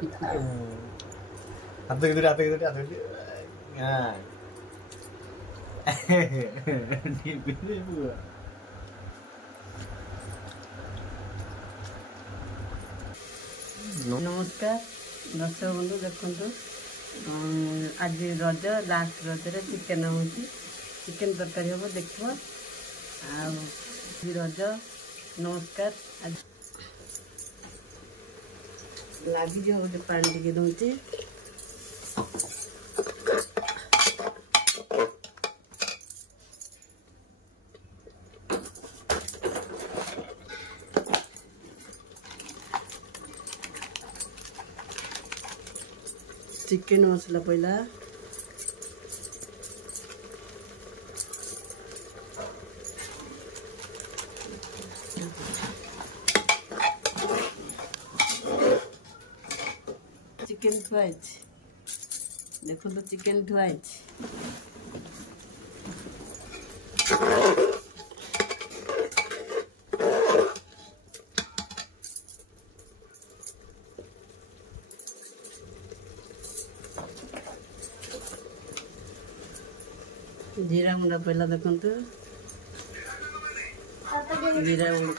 Hatta gitu, hatta gitu, hatta gitu. Nah. Di video. नमस्कार दर्शक बंधु देखु आज रज लास्ट रज चिकेन हो चिकेन तरकारी हम देखा रज नमस्कार लगी जो गोटे पानी टे दूचे चिकेन मसला पहला चिकेन थुआई देखो तो चिकेन थुआई जीरा गुंडा पहला देखु जीरा गुंडा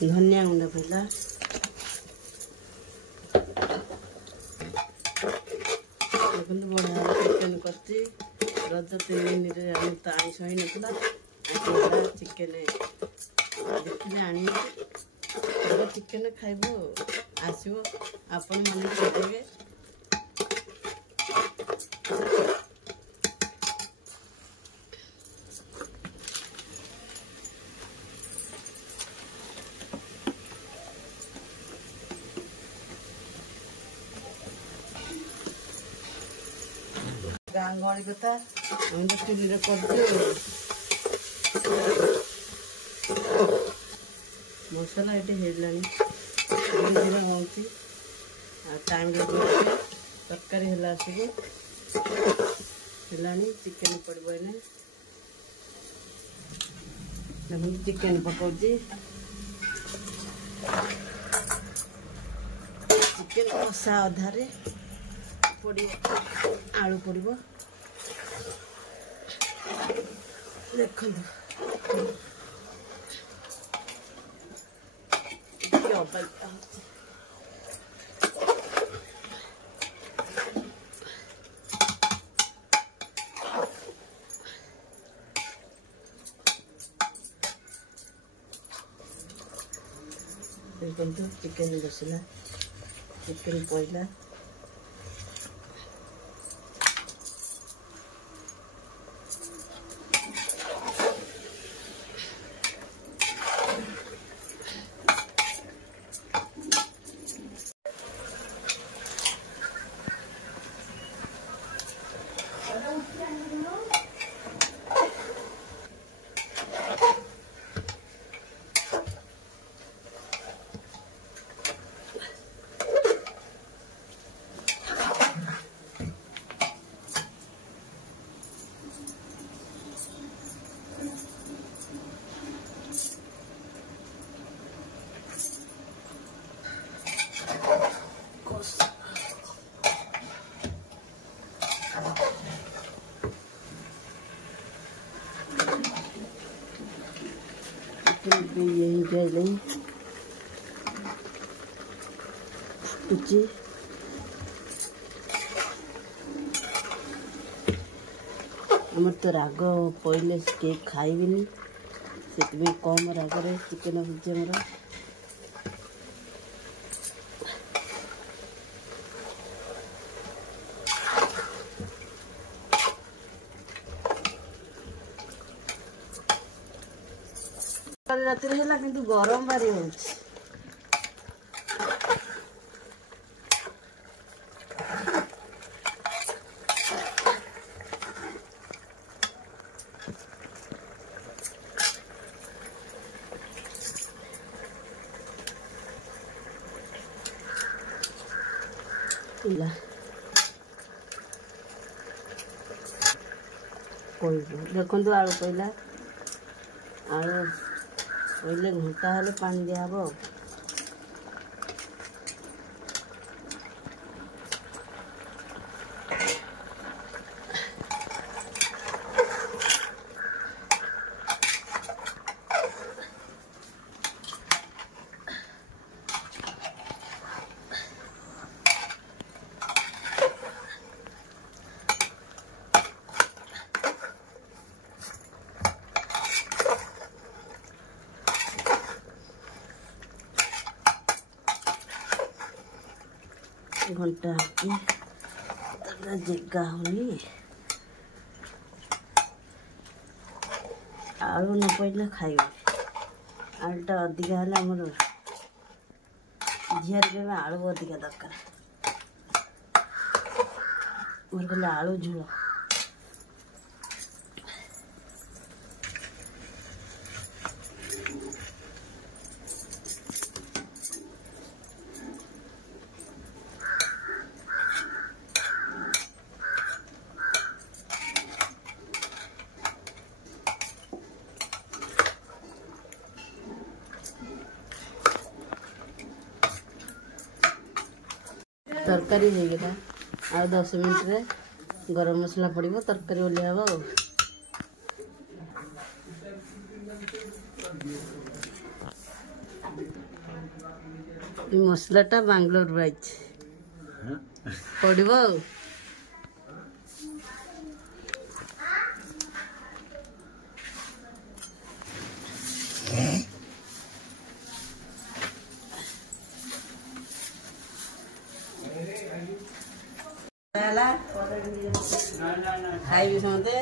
धनिया गुंडा पहला देखो बढ़िया चिकेन कर रज 3 दिन तो आईस हो नाला चिकेन देखिए आनी चिकेन खाइब आसो आपण मैंने खाइबे गाँ गहली कथा हम तो चुली कर मसला ये है हूँ टाइम तरकारी है आसिक चिकेन पड़े चिकेन पकाऊ चिकेन कषा अधारे पड़ो आलू पड़ो देख देखो चिकेन बसला चिकेन पड़ा यही जाए फुटुची आम तो राग पड़े के खाइबी से कम रागरे चिकेन होची आमर रात कि गरम बारी हो देखो आलू पहला आलू पहले घंटा हेल्ले पानी दिहब घंटा की जगह होनी आलू न पड़े खाइबे आलूटा अधिका है आमर झील के आलू अधिका दरकार मोर कहले आलू झोल तरकारी हो गला आ 10 मिनट रे गरम मसला पड़ो तरकारी ओल्हा मसलाटा बांग्लोर राइज पड़ो खाइबे समते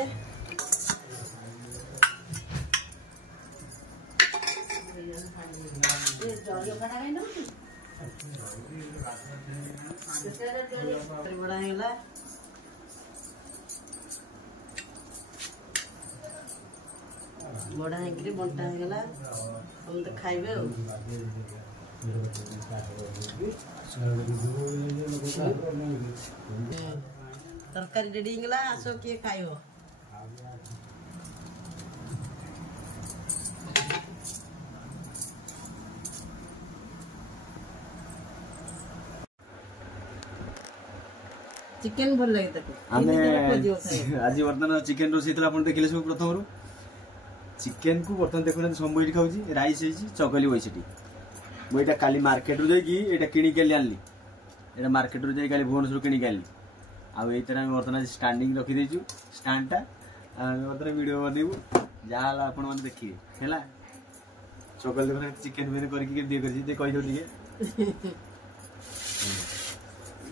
बड़ा है बंटा है समते खाइबे तरकारी रेडी गला आसो किए खाइबो चिकन भल लगे तको आमे आज वर्तमान चिकन रोसी तला अपन देखिले सब प्रथम रो चिकन को वर्तमान देखुना सब एठी खाउची राइस हेची चकली होई सेठी मो एटा काली मार्केट रो जाई एटा किनी के आनली एटा मार्केट रो जाई काली भुवनेश्वर किनी के आनली आ एई तरह वर्तमान स्टैंडिंग रखी देजु स्टैंडटा वर्तमान वीडियो बनैबु जाला अपन मन देखिए हैला चकल देखुना चिकन मेरे करके के दे करजी दे कहि दो दिए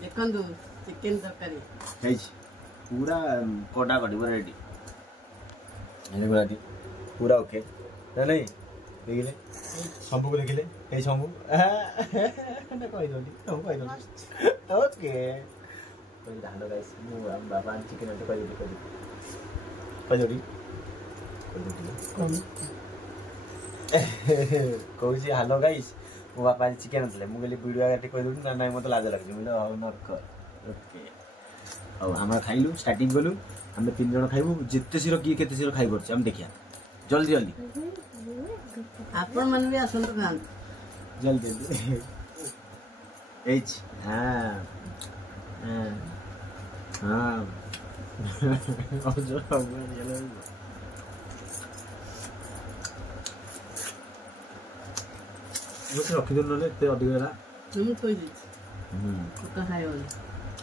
देखंदु चिकन तरकारी हेची पूरा कोडा कडी पूरा रेडी एने गुलाटी पूरा ओके नहीं देखिले शंभू को देखिले ए शंभू ना कहि दोली हम कहि दोली ओके कोई हेलो गाइस मु बाबा चिकन तो कहि दोली कोई हेलो गाइस मो बाबा चिकन आनले मु कहली वीडियो आगे कहि दोली ना ना मते लाज लागै मुले नरक ओके अब हम खाइलु स्टार्टिंग गलु हम 3 जण खाइबु जिते सिरो की केते सिरो खाइ परछ हम देखिया जल्दी जल्दी आपण मन भी आसन तो खान जल्दी जल्दी एच हां हां हां और जो ये मुझे रखी दो नले ते अधिक होला हम थोई दी कोता खाइबो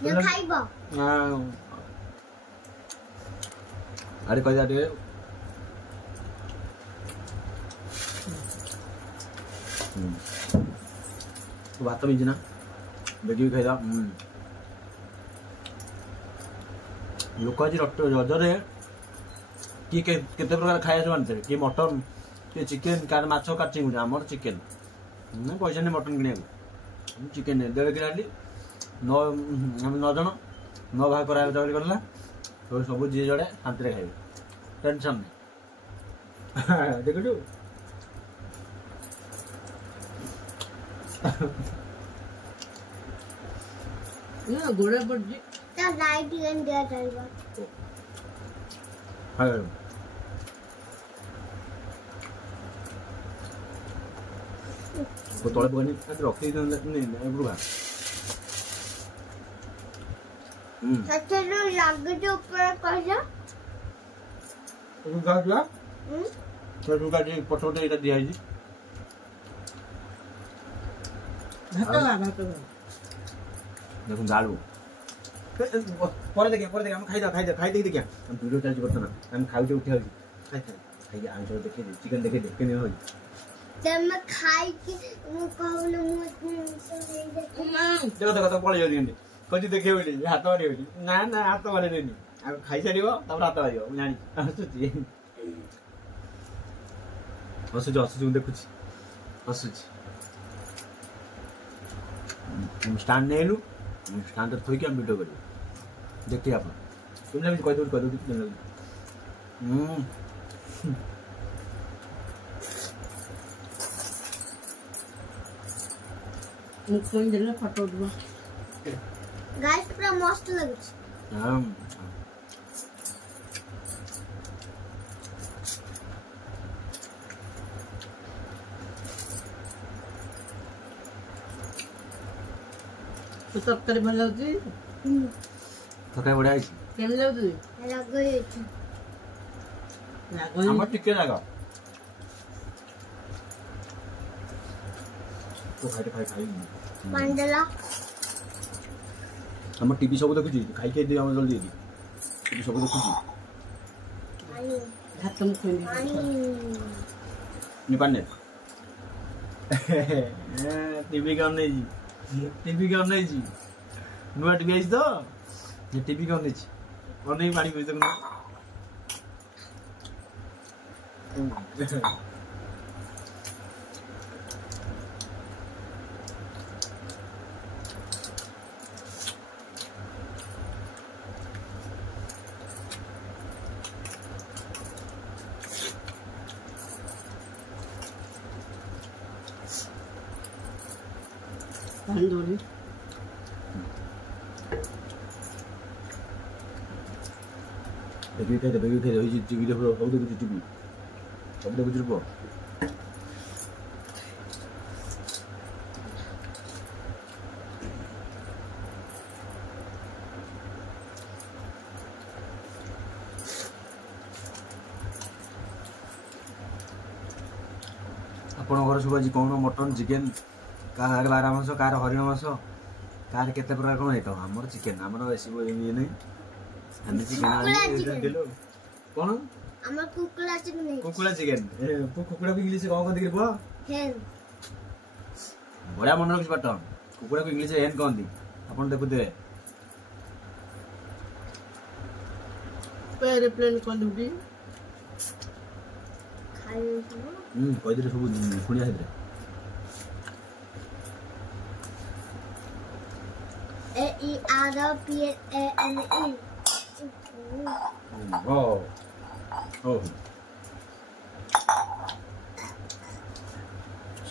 ये खाइबो हां अरे कहि जा दे बात में जना बेगी खाइदा लोक आज रजरे कि केते प्रकार खाया जानते कि मटन कि चिकन कार माछ कार चिंगुडी हमर चिकन ना पैसा नहीं मटन किने चिकन ने 1.5 किलो आली 9 जन 9 भाग करा करला तो सब जी जड़े शांति खाइबे टेंशन नहीं देखो ना गोड़ा पड़ जी ता लाइट इन दे जाइबा हां तो तोले बनी रखी नहीं बुढ़ा सच्चे लो लाग के ऊपर कर जा तू गा दिया तो तू गा जी पटोटे इटा दिया जी भात देखो जालू पर देखिए हम खाई दे देखिए हम वीडियो चार्ज करते ना हम खाई के उठे खाई आंसर देखे चिकन देखे केने होई तब मैं खाई के मु कहलो मु से दे ଦେଖ ଦେଖ ତ ପଳେଇ ଯାଉଛନ୍ତି କହୁଛି ଦେଖିବ ବୋଲି ହାତ ମାରିବ ନା ନା ହାତ ମାରିବେନି ଆଉ ଖାଇସାରିବ ତାପରେ ହାତ ମାରିବ ମୁଁ ଜାଣିଛି ହସୁଛି ହସୁଛି ହସୁଛି ମୁଁ ଦେଖୁଛି ହସୁଛି ଷ୍ଟାଣ୍ଡ ନେଇଲୁ ଷ୍ଟାଣ୍ଡରେ ଥୋଇକି ଆମେ ଭିଡ଼ିଓ କରିବୁ ଦେଖିବେ ଆପଣ କେମିତି ଲାଗୁଛି କହିଦେବୁ କେମିତି ଲାଗୁଛି मुझे देना फोटो उठवा गाइस पूरा मस्त लगे तो सब करे भल लाउची थकाय बढिया आइछ केम लाउची लागो लागो हमर टिके लागा तो खाई मंडला हमर टीवी सब देखुची खाई के दे हम जल्दी दी टीवी सब देखुची हाथ तुम खोली नि पाने टीवी काम नहीं जी टीवी काम नहीं जी नुआ टीवी आइछ तो ये टीवी काम नहीं छी और नहीं पानी पी सकना तंदूरी बेबी खाई होई टीवी रे हो देखुची टीवी सब देखुची रो आपण घर सब आज कौन मटन चिकेन कार बारा मास कार हरिण मास कार केते प्रकार कोन हेतो हमर चिकेन हमर बेसी ये नहीं हम चिकेन दिलो कोन हमर कुकुड़ा चिकेन कुकुड़ा चिकेन कुकुड़ा को इंग्लिश कोन कहत बो हेन बड़ा मन रखि पाट कुकुड़ा को इंग्लिश हेन कहंदी आपण देखु दे एरोप्लेन कोन दुडी खाई कहि दे सब खुनिया हेदे AEROPLANE Oh.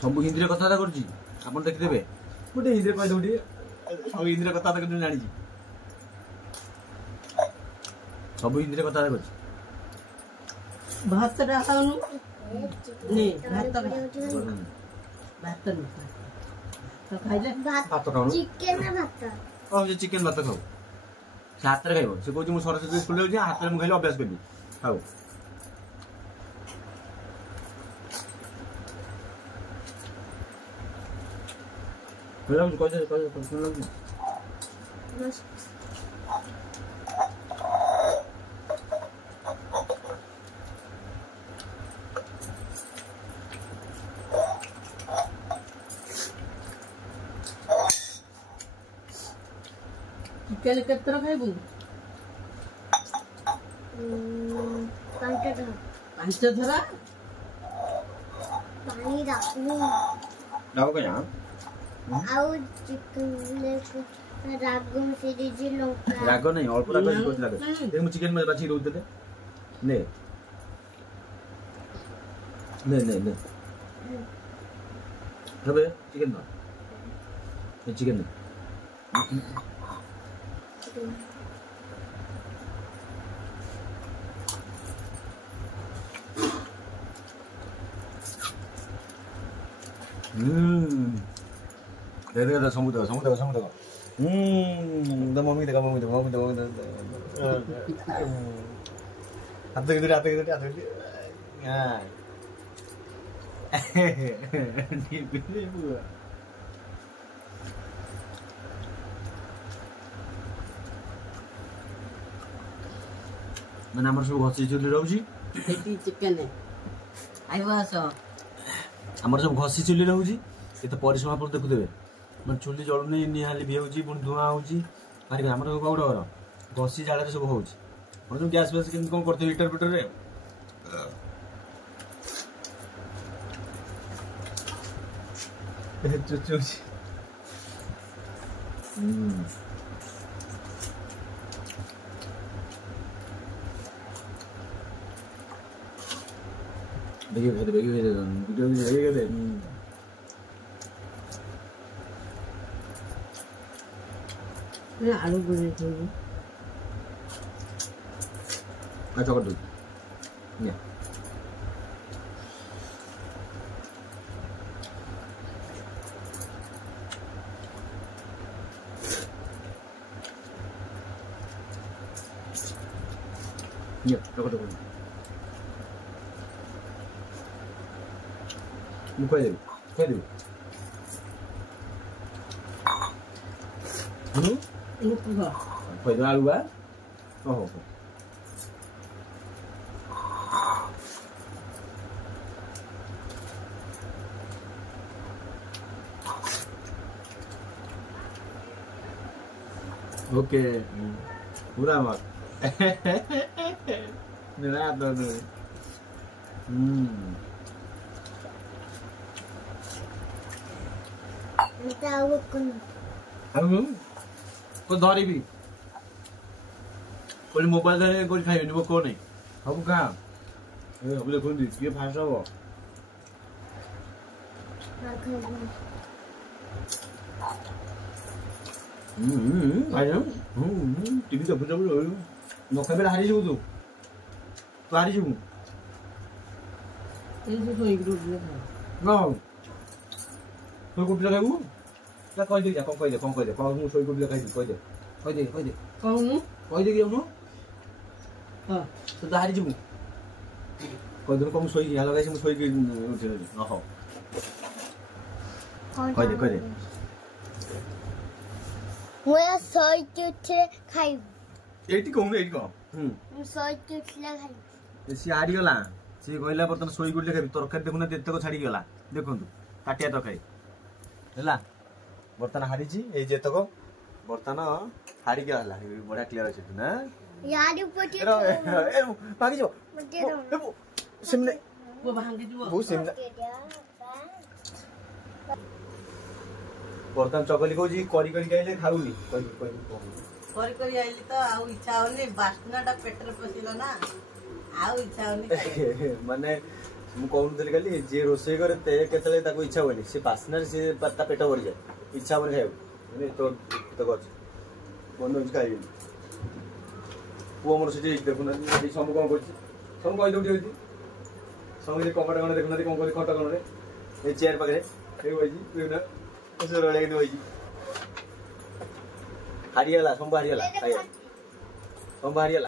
सब हिंदी रे कथा करछि आपण देखि देबे गोटे हिंदी रे कहि दोडी सब हिंदी रे कथा कर जानि छी सब हिंदी रे कथा करछि भात रा खानु नहीं भात नहीं तो खाइले भात खाऊ चिकेन ना भात जे चिकेन भात खाऊ से हाथ रे खाइबो से कहछि मु सरस्वती स्कूल रे हाथ रे मु खाइले अभ्यास करबी खाऊ Belum kau je belum. Chicken केतना खाइबु पांच धरा पानी डाकू Đâu có nhở? आउ चिकन ले रागो से दीजिए लौका रागो नहीं और पूरा कुछ कुछ लगे देख मु चिकन में बाची रोज दे ले ले ले ले अबे चिकन ना ये चिकन 내가 전부 다 나 몸이 내가 아뜨기들이 야 니 근데 뭐야 ମାନେ ଆମର ସବୁ ଘଷି ଚୁଲି ରହୁଛି ଏଠି ଚିକେନ ଆଇବ ଆସ ଆମର ସବୁ ଘଷି ଚୁଲି ରହୁଛି ଏତେ ପରିଶ୍ରମ ଆପଣ ଦେଖୁଥିବେ ମାନେ ଚୁଲି ଜଳୁନି ନିଆଁ ଲିଭି ହେଉଛି ପୁଣି ଧୂଆଁ ହେଉଛି ଭାରି ଆମର ଗଉଡ଼ ଘର ଘଷି ଜାଳରେ ସବୁ ହେଉଛି ଆପଣ ଯେଉଁ ଗ୍ୟାସ୍ ଫ୍ୟାସ୍ କେମିତି କ'ଣ କରିଥିବେ ହିଟର ଫିଟରରେ ଚୁଚି ହେଉଛି बेगी खाते वीडियो भी बेगी खाते ये आलू पूरी थी अच्छा कर दो ये कर दो मुझे दे दे ini juga phải do alu á oh ok pura mật nữa là tôi rồi को धरी भी कोई मोबाइल धरे कोई खाइबनी वो कोन हम कहाँ ए हम देखो दी ये भाषा हो आयो टीवी तो बुझा बुझो न खाबे हारी जू तू तो हारी जू ये जो एक ग्रुप में न तो को पिला खाबू ला कह दे जा कह दे कह मु सोई को पिला खाई कह दे कहूँ कह दे कि हाँ तो हारी जू कह दे कम सोई हालो गाइस मु सोई के उठे न हो कह दे मैं सोई के खाई एटी कहूँ एटी कह मैं सोई के खाई सी हारी गला सी कहला बर्तन सोई गुडले खाबी तरकारी देखुना देते को छाड़ी गला देखंतु काटिया तरकारी हैला बर्तन हारी छी ए जेतको बर्तन हारी के हला बड़ा क्लियर अछि ना यार पटी ए भागी जो मते दो सिमले वो भांगी जो वो सिमले बर्तन चकली को जी करी खाइले खाउनी करी करी आइली तो आउ इच्छा होनी बासनाटा पेटरे पसिला ना आउ इच्छा होनी माने मु कहूनथली खाली जे रोषेई करे ते केतले ताको इच्छा होनी से बासना से पत्ता पेट भरी जाए इच्छा होनी खाइबो तो तो गछ मन उस खाइबी वो मोर सिटी देखुना ए सब कोन करछि सब कहि दोटी होछि सब जे कपड़ा कोन देखुना कोन करि खटा कोन रे ए चेयर पकड़े ए होइछि पिउना ऐसे रोले के होइछि हारियाला संभारियाला संभारियाला